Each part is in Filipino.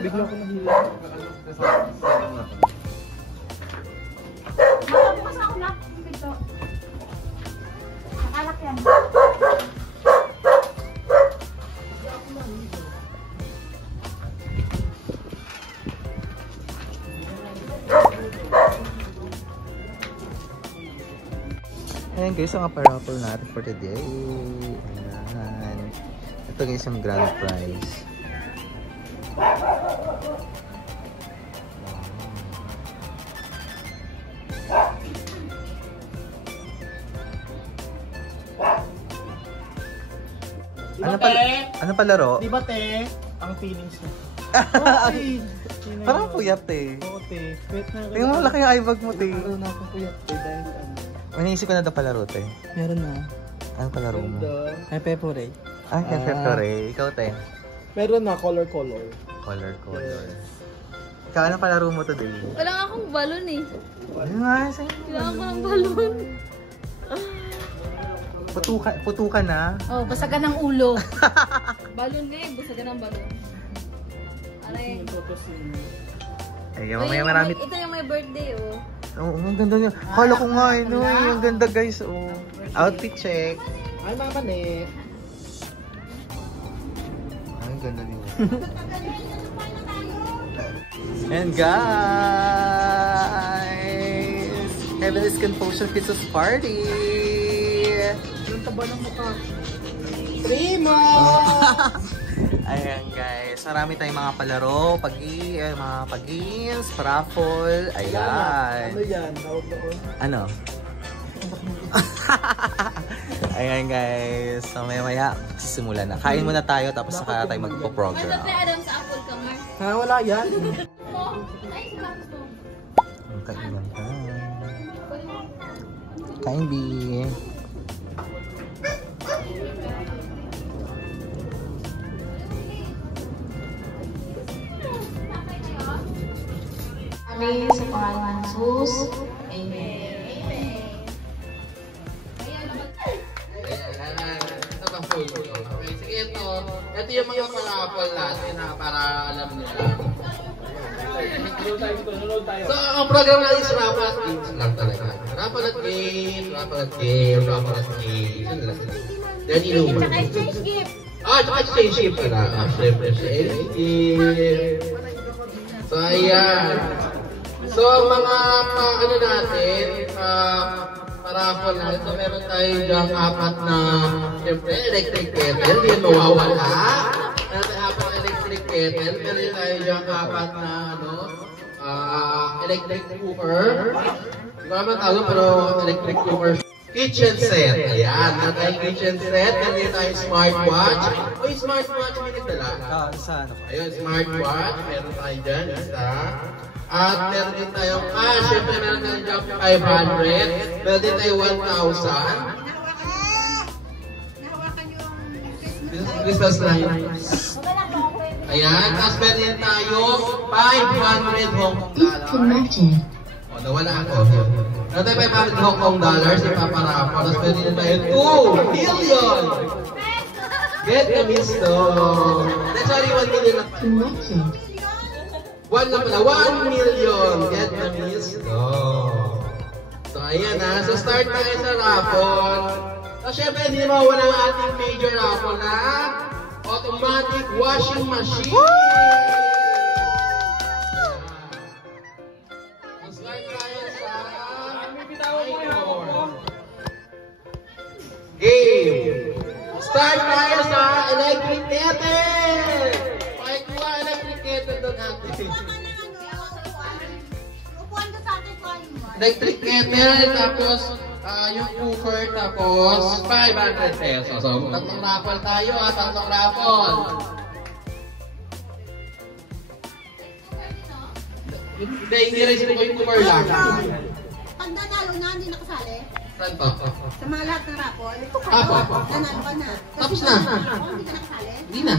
Bigla ko nahila. Bukas ako lang. Dito. Nakalak yan. Ayan guys, ang pa-raffle natin for today. Ayan. Ito guys yung grand prize. Ano pa laro? Di ba te? Ang feelings mo. Parang puyat eh. Oo te. Tingnan mo, laki yung eye bag mo te. Meron na akong puyat te dahil ano. Maniisip ko na daw palaro te. Meron na. Ano palaro mo? Ay, Pepore. Ah, Pepore. Ikaw te. Meron na, color. Color. Ikaw, ano palaro mo today? Wala nga akong balon eh. Ano nga? Kailangan ko ng balon. Putukan na. Oh, basagan ng ulo. Balon eh, basagan ng balon. Aray. Ay, mamaya marami. Ito yung may birthday oh. Oo, ang ganda niya. Kala ko nga, no? Ang ganda guys. Oh. Outfit check. Ay, mama ne. Ang ganda niya. And guys, Heavenly's Composure Kisses Party. Ang taba ng mukha. Prima! Ayan guys, marami tayong mga palaro, mga pag-games, raffle, ayan. Ano yan? Tawag ko. Ano? Ayan guys, so maya sisimula na. Kain muna tayo tapos saka tayo magpo-program. Adam sa apple ka, Mar. Ha, wala yan. Kain lang ka. Kain B. Amen sa pangalan ng Jesus. Amen. Ito ba full? Okay, sige ito. Ito yung mga parapol natin na para alam nila. So, ang program natin is Raffle at Games lang talaga. Raffle at Games. Yun lang sila. Then, inuman. Tsaka exchange gift. Tsaka exchange gift pala. Siyempre, exchange gift. So, ayan. So, mga ano natin, parapol natin. So, meron tayo dyan apat na, siyempre, electric kettle. Hindi yan mawawala. Meron tayo apat na electric kettle. Meron tayo dyan apat na, electric cooker. Hindi ko naman tawag, pero electric cooker. Kitchen set. Ayan, meron tayong kitchen set. Meron tayo smartwatch. Uy, smartwatch, may nagdala. Isa ano? Ayun, smartwatch. Meron tayo dyan, isa. At meron din tayong syempre meron tayong dyan 500. Meron din tayo 1,000. Christmas lights. Ayan, tapos meron din tayong 500 Hong Kong dollars. O, nawala ako. Meron tayo 500 Hong Kong dollars, ipaparapol. Tapos meron din tayo 2 million! Get the misto! Sorry, 1 million na pa. 1 na pala, 1 million! Get the misto! So, ayan na. So, start tayo sa raffle. So, syempre, hindi mawala ang ating major raffle na automatic washing machine! So, start tayo sa game! Start tayo sa electric kettle! Pakikuha electric kettle doon natin. Electric kettle, tapos yung cooker, tapos 500 pesos. So, tatlong raffle tayo tatlong raffle. Hindi rin sila yung cooker lang. Pag nanalo na, hindi nakasali? Saan to? Sa mga lahat ng raffle? Apo. Nanalo ka na. Tapos na. Hindi ka nakasali? Hindi na.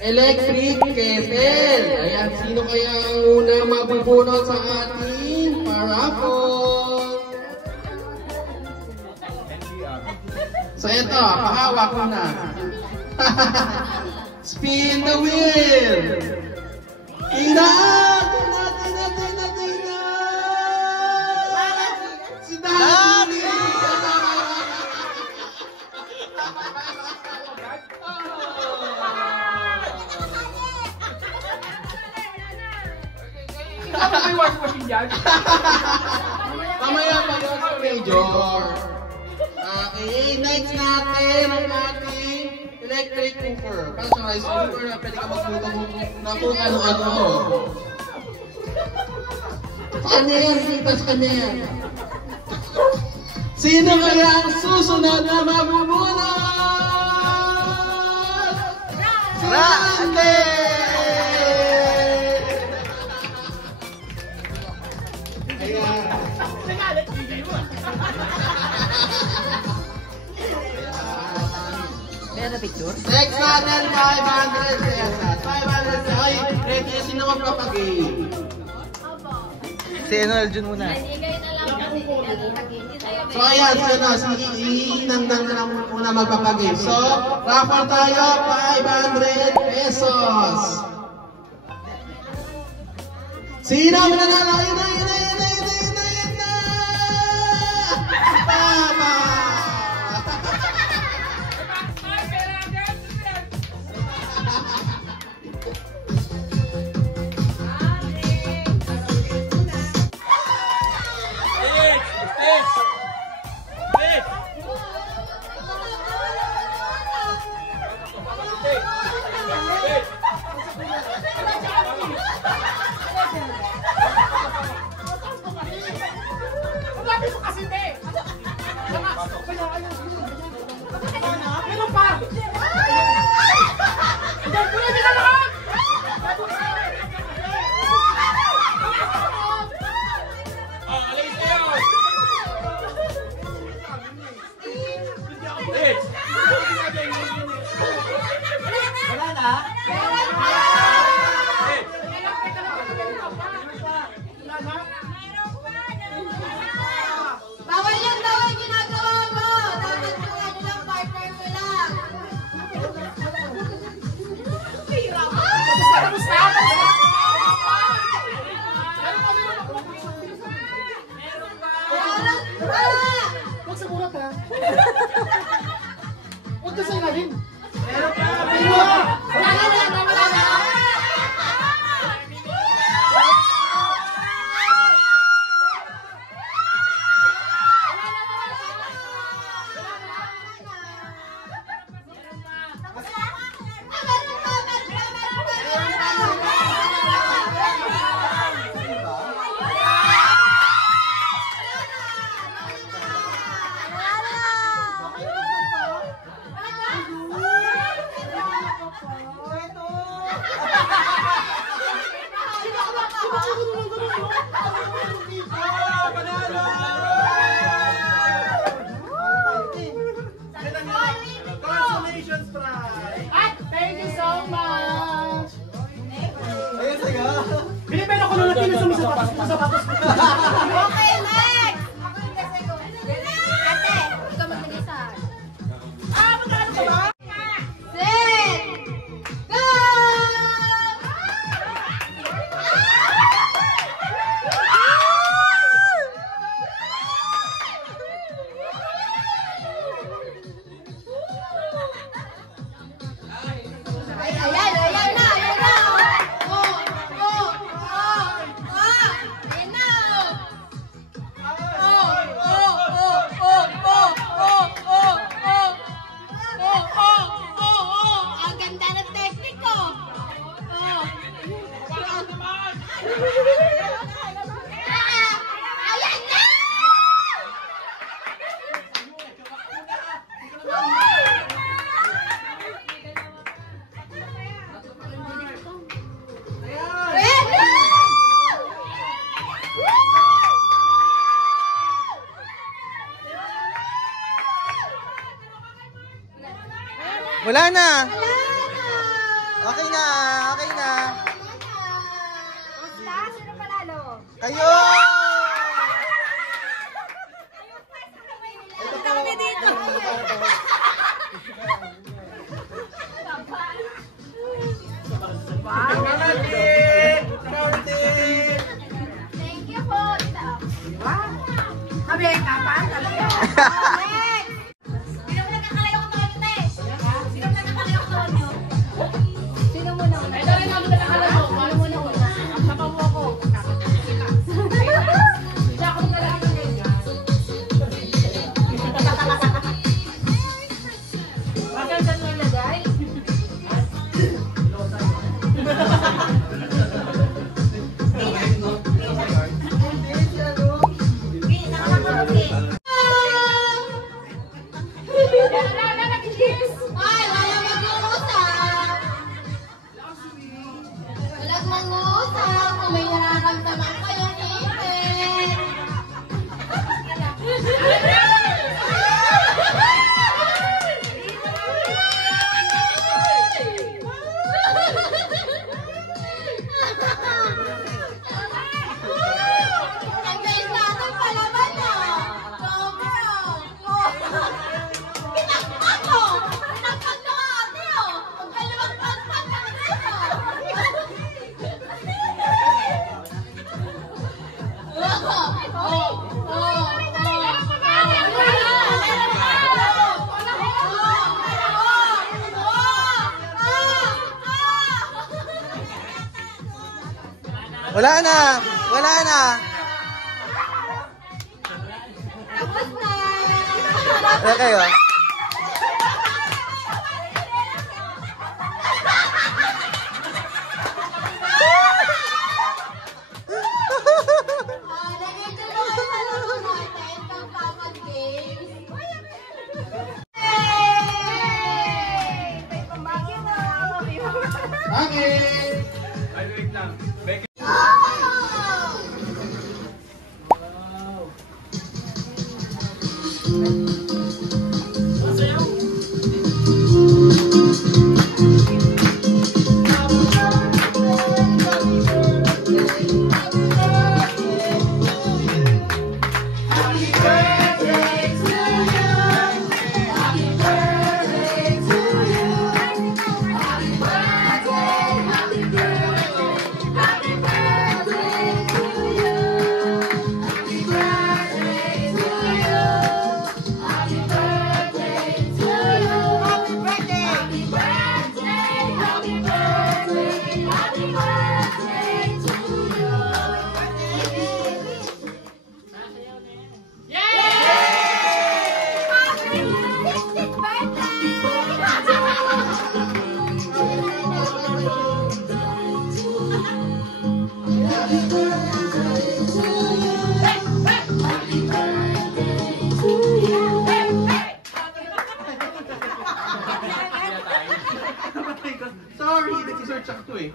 Electric kettle. Ayan, sino kaya ang unang mabubunot sa ating paraffle? So ito, pahawak ko na. Spin the wheel! Tina! Si Daddy! May washing dyan. Mamaya pa yun sa Major. Okay, next natin ang ating electric cooker. Para sa rice cooker na pwede ka magluto na kung ano-ano. Kanya yan, dito sa kanya yan. Sino kaya ang susunod na mabubunot? Rande! May picture? Next natin, 500 pesos. 500 pesos. Ay, ready, sino magpapagay? Si Aljun muna. Ibigay na lang kasi hindi tayo So ayan, si Inangdang na lang muna magpapagay. So, raffle tayo, 500 pesos. Sino ang nanalo? Yun na! Tama! Bawal yan daw ang ginagawa mo. Dapat yung ano lang, partner mo lang. Huwag sa murat ha. Huwag ka sa ilalim. Thank you so much! Binibenta ko lang natin sa sapatos ko. Okay, next! Ate, ikaw magbigay sa akin. Magkano ka ba? Set! Go! Ayan na! Ayan na! Ang ganda ng technique ko! Ayan na! Wala na! Okay na! Okay na! Basta, sino panalo? Kayo! Kami dito. Sino mo nagkakalayo ko tayo, te? Sino mo nagkakalayo ko tayo? Sino muna una? Ay, dali namin nakakalayo. Sino muna una? Ang papa mo ako. Siya ako nung lalaki ng ganyan. Bakit saan mo ilagay? Ay, wala mag-uusap. Walang mag-uusap. Kung may nararamdaman kayo, ngipin. Ang guys natin palaban na. Sobra. Pinakpak ko! Pinakpak ko nga ate oh! Ang dalawang pagpak ng ito! Wala na! Wala na! Tapos na! Wala kayo? Lagyan ko naman sa laro natin ng Papa Games. Yay! May pambagyo na! Bakit? Sorry, nagsisearch ako to eh.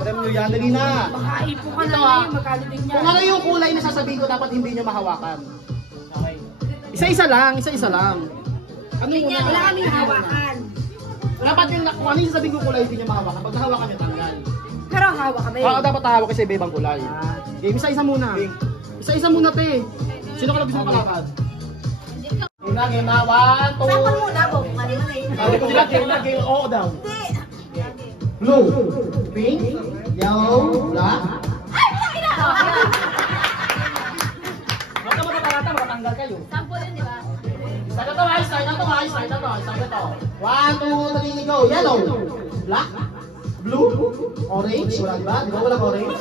Premyo yan, dali na. Makaipo ka na eh, kung ano yung kulay na sasabihin ko, dapat hindi nyo mahawakan. Okay. Isa-isa lang, isa-isa lang. Ano yung una? Wala kaming hawakan. Dapat yung kung ano yung sasabihin ko kulay, hindi nyo mahawakan. Pag nahawakan nyo, tanggal. Pero hawak kami. Oo, dapat hawak kasi iba ibang kulay. Game, isa-isa muna. Isa-isa muna, te. Sino ka lang gusto palakad? Game na, game na. 1, 2. Sample muna po. Kanina na eh. Sabi ko sila, game na, game. Oo daw. Blue, pink, yellow, black. Ay, nakina! Huwag ka matatalata, makatanggal kayo. Sample yun, di ba? Start na to, guys. Start na to, guys. Start na to. Start na to. 1, 2, 3, go. Yellow, black, blue, orange. Wala, di ba? Di ba walang orange?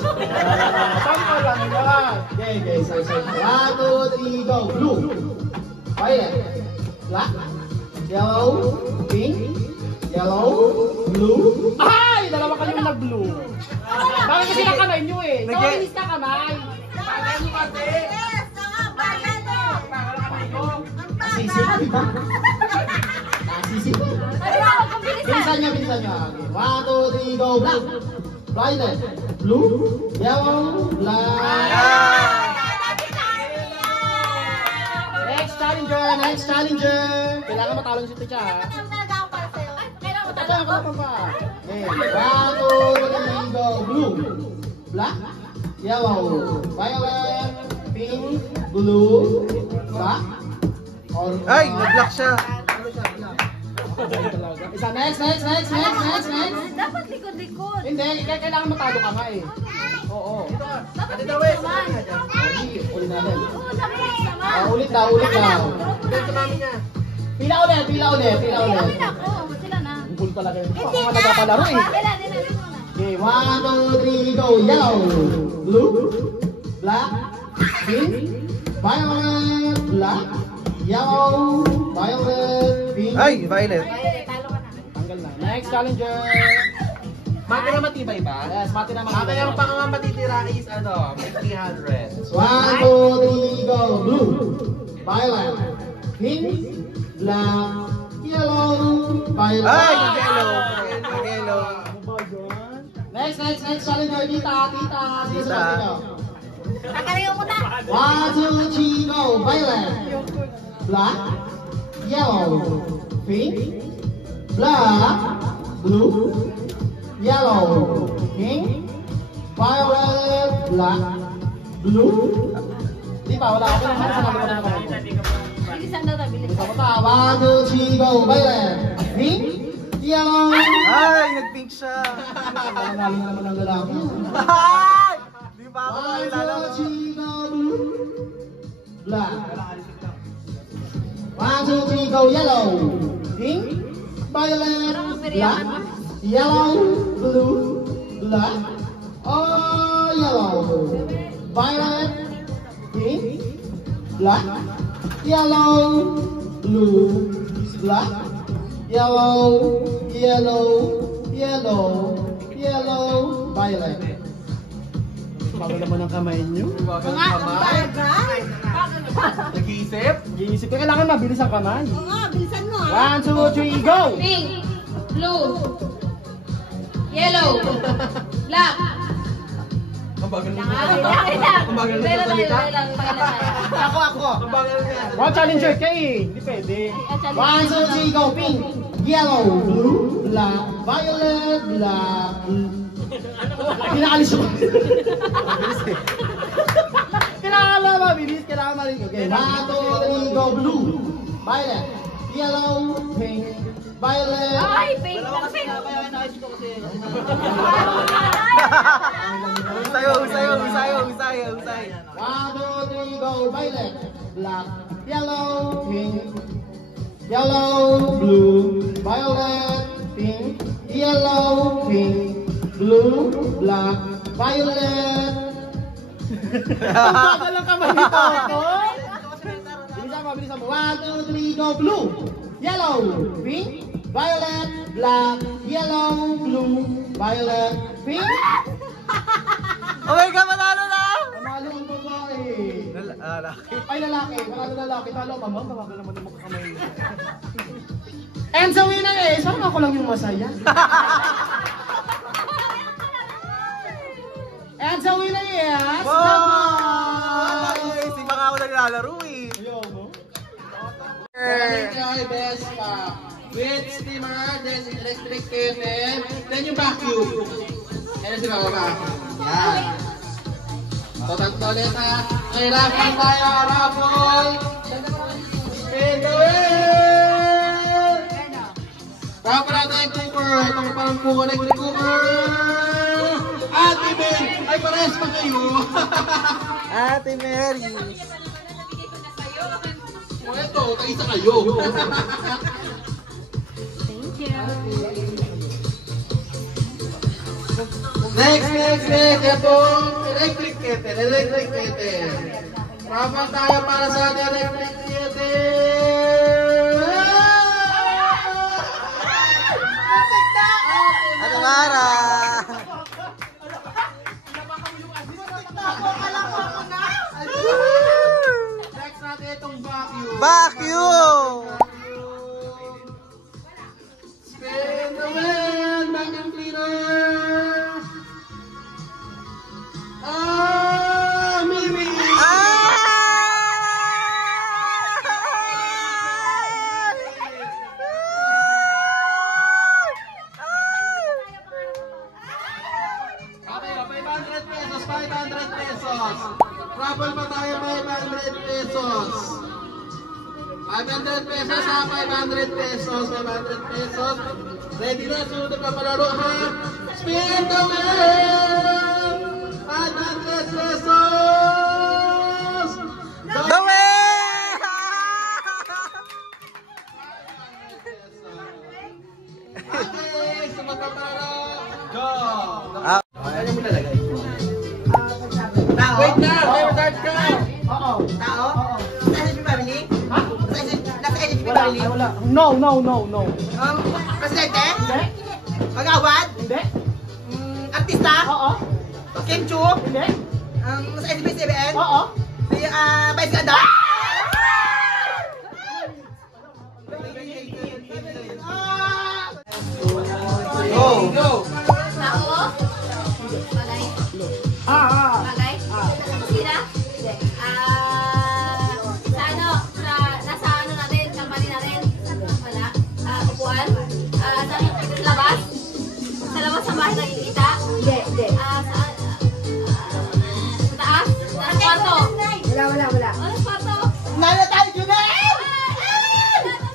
Sample lang, di ba? Okay, okay. Start, start. 1, 2, 3, go. Blue, violet, black, yellow, pink, yellow, blue. Ay! Dalawa kayo nag-blue. Bakit kasi nakamay nyo eh? Ikaw ang inis na kamay. Yes! Tama! Bayan mo! Sisip. Sisip. Ano ba? Huwag kong bilisan. Bilisan nyo, bilisan nyo. 1, 2, 3, go. Black, violet, blue, yellow, black. Next challenger, next challenger. Kailangan matalo si Ticha ha. Ano talaga ako para sa'yo? Kailangan mo Ito talaga pa, ako? ito pa. Okay, 1, 2, 3, go. Blue, black, yellow, violet, pink, blue, black, or... Ay, nag-block siya. Isa, next. Dapat likod-likod. Hindi, kailangan matalo ka nga eh. Oo. Dapat likod naman. Ulit natin. Oo, sabi naman. Ulit daw. Pila ulit. Kami na ako. Sila na. Bungkul talaga yun. Ako Hindi nga na. nagpapalaro eh. Dila. Okay, 1, 2, 3, go. Yellow, blue, black, pink, violet, black, yellow, violet, pink. Ay, Violet. Talo ka na. Tanggal na. Next challenger. Mati na matibay ba? Yes, mati naman. Kaya ang pangamang matitira is ano, may 300. 1, 2, 3, go. Blue, violet, pink, black, yellow, violet. Ay, yellow. Yellow. Next challenger. Tita. Kakalayo mo na. 1, 2, 3, go. Violet, black, yellow, pink, black, blue, yellow, pink, violet, black, blue. Di ba? Wala ako naman. Saan ako na ako? Bilisan daw tayo, bilisan. Ito pa. 1, 2, 3, go. Violet, pink, yellow. Ay, nag-pink siya. Nanalo na naman ang lalaki. Ay! Di ba ako 1, nakilala? 2, 3, go. Blue, black. 1, 2, 3, go. Yellow, pink, violet, black, yellow, blue, black, oh, yellow, violet, pink, black, yellow, blue, black, yellow, violet. Bago naman ang kamay niyo. Nag-iisip? Iisip ko, kailangan mabilis ang kamay. Oo nga, bilisan mo ha. 1, 2, 3, go! Pink, blue, yellow, black. Ang bagal mo. Ang bagal mo sa salita. Ako. One challenger kay hindi pwede. 1, 2, 3, go! Pink, yellow, blue, black, violet, black, pinakalis mo. Kailangan mabilis, kailangan mabilis. Okay, 1, 2, 3, go! Blue, violet, yellow, pink, violet. Ay, pink. Usay. 1, 2, 3, go! Violet, black, yellow, pink, yellow, blue, violet, pink, yellow, pink, blue, black, violet. Ang bagal lang kamay nito. Bilisan mo. 1, 2, 3, go! Blue, yellow, pink, violet, black, yellow, blue, violet, pink. Oh my God, manalo na! Panalo ang babae. Laki. Ay, lalaki. Panalo lalaki. Talo, mama. Bawagal naman ang makakamay. And sa winner is, parang ako lang yung masaya. And sa winner is, Wow! Hindi pa nga ako naglalaro eh. Ayoko. Enjoy best pa. With steamer, then electric kettle, then yung vacuum. Ayan si Baba. Yan. So, tatlo ulit ha. Mahirapan tayo, Raffle. And the win! Raffle natin yung cooker. Itong parang electric cooker. Ate Ben! Ay, parehas pa kayo. Ate Mary. O ito, kaisa kayo. Thank you. Next. Ito, electric kettle. Raffle tayo para sa ating electric kettle. Ate Mara. Next natin itong vacuum. Vacuum! Spin the wheel, vacuum cleaner. Mimi! 500 pesos ha, 500 pesos, 500 pesos. Ready na, sunod na palaro ha. Spin the wheel! 500 pesos! The way! Okay, sa magpapalaro, go! Ano mo nalagay? Wait na, may regard ka! Oo. Tao? Oo. Nasa SNP family? Ha? Nasa SNP Wala, family? wala. No, no, no, no. Presidente? Hindi? Magawad? Hindi? Artista? Oo. Kim Chu? Hindi? Sa SNP-CBN? Oo. Vice Ganda? Go! Go! Tao? Bagay? Bagay? Kusina? Hindi. Sa ano? Nasa ano natin? Company natin? Wala. Upuan? Sa labas? Sa labas sa bahay nakikita? Hindi. Sa taas? Sa kwarto? Wala. Ano sa kwarto? Nala tayo, Junel!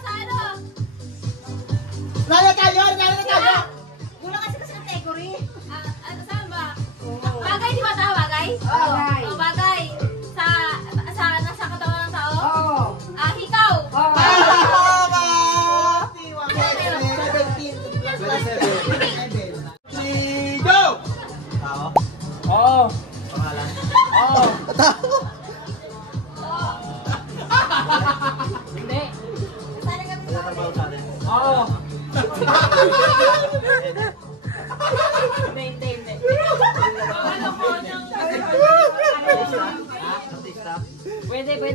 Sa ano? Nala tayo! Wala kasi sa category. Ano saan ba? Bagay, di ba tao bagay? Bagay. O bagay. Nasa katawan ng tao? Hikaw. Go! Oo. Oo. Hindi. Oo. Hindi. Ano po ng... Pwede.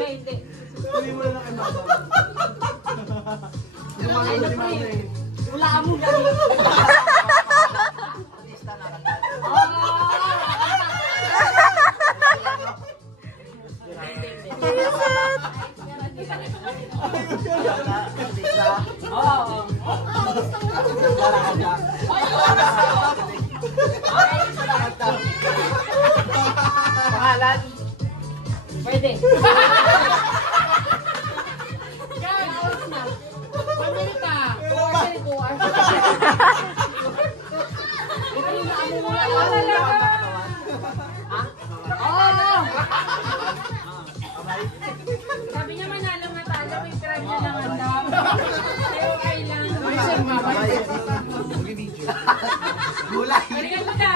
Hindi. Wala mo gani. Pangalan? Pwede. Sabi niya manalo nga talo, may try niya lang ang dam. Okay lang. Balikan mo ka.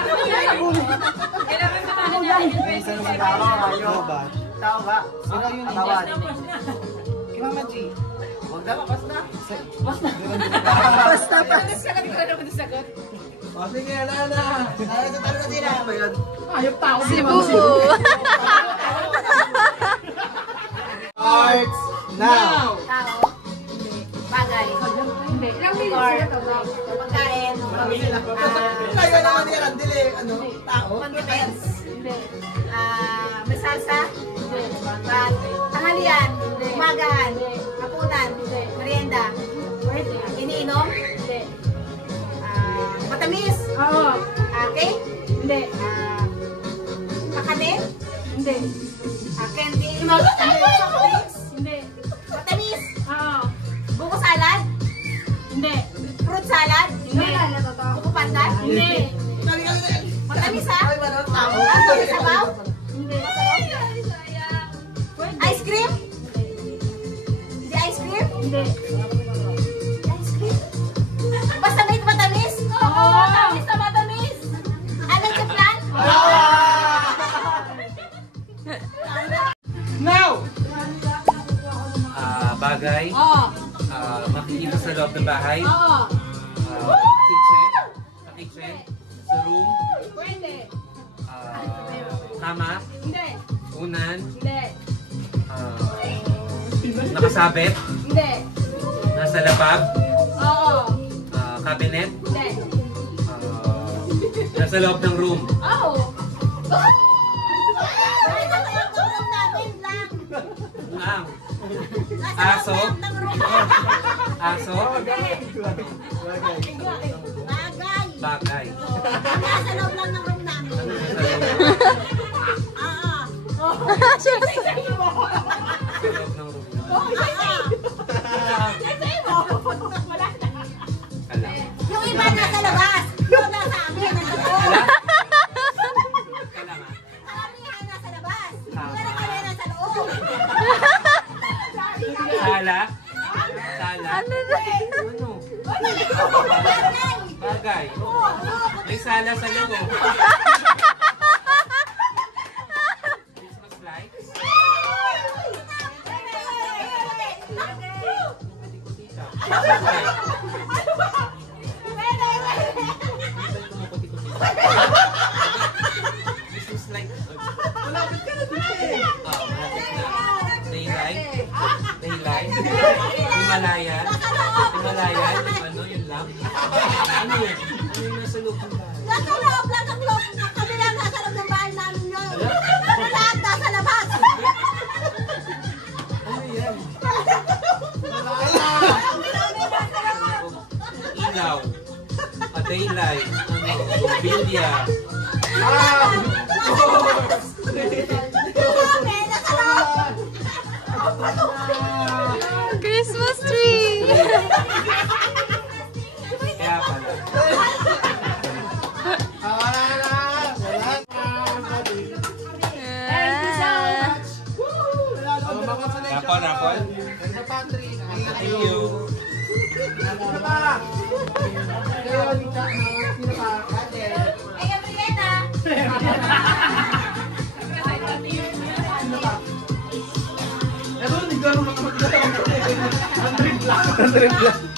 Kailangan ka talo niya. Tao ba? Sino yung tawad? Mama G. Huwag na, basta. Basta pa. Sagot. O sige, na. Sa talo na sila. Ba yun? Ayop tao. Cebu. Starts now! Tao? Bagay? Hindi. Ilang minutes Or sila to? pagkain? Tayo naman yan. Dili, tao. Condiments? Hindi. May salsa? Tanghalian? Umagahan? Hapunan? Merienda? Iniinom? Matamis? Oo. Cake? Hindi. Kakanin? Hindi. Candy? Soft drinks? Hindi. Matamis? Oo. Buko salad? Hindi. Fruit salad? Hindi. Buko pandan? Hindi. Matamis ha? Tao. Sabaw? Hindi. Ice cream? Hindi ice cream? Hindi. Ice cream? Basta may matamis? Oo, matamis na matamis. Ano yung plan? Now! Bagay. Oo. Makikita sa loob ng bahay. Oo. Kitchen. Sa kitchen. Sa room. Pwede. Kama. Hindi. Unan. Hindi. Nakasabit. Hindi. Nasa labab. Oo. Cabinet. Hindi. Nasa loob ng room. Oo. Lang. Aso. Aso. Bagay. Nasa loob lang ng room namin. Ala. Yung iba nasa labas. Yung nasa amin, nasa loob. Kala nga. Karamihan nasa labas. Yung kami nasa loob. Sala? Sala? Ano? Bagay. May sala sa loob. Christmas lights? Christmas lights. Christmas lights. Malapit ka na dito eh. Malapit na. Daylight. Daylight. Himalayan. Himalayan. Ano yung lamp? Ano yun? Ano yung nasa loob ng bahay? Nasa loob, nasa loob. Kami lang nasa loob ng bahay namin yun. Lahat nasa labas. Ano yan? Ilaw. A daylight. Ano? Bilya. Kami nasa loob. Christmas tree! Kaya pala. Wala na. Wala na. Rapol, rapol. Sa Patrick. Thank you. Ano ba? Kaya Lita, sino pa? Ate. Ay, Gabriela. Sino pa? Eto, nagdaro lang ako. 100 lang. 100 lang.